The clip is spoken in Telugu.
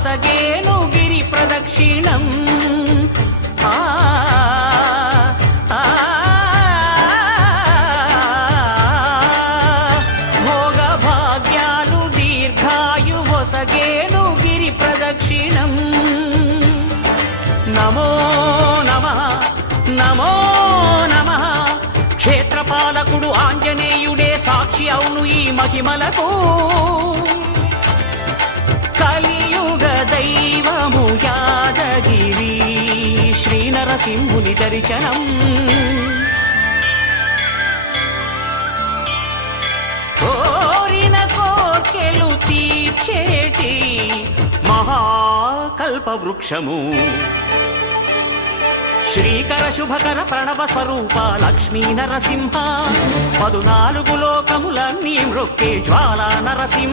ఒసగేను గిరి ప్రదక్షిణం భోగ భాగ్యాలు దీర్ఘాయు ఒసగేను గిరి ప్రదక్షిణం నమో నమః నమో నమః క్షేత్రపాలకుడు ఆంజనేయుడే సాక్షి అవును ఈ మహిమలకు కలియుగ దైవము యాదగిరి శ్రీ నరసింహుని దర్శనం కోరిన కోర్కెలు తీర్చేటి మహాకల్ప వృక్షము శ్రీకర శుభకర ప్రణవ స్వరూప లక్ష్మీ నరసింహ 14 లోకములన్నీ మృక్కే జ్వాలా నరసింహ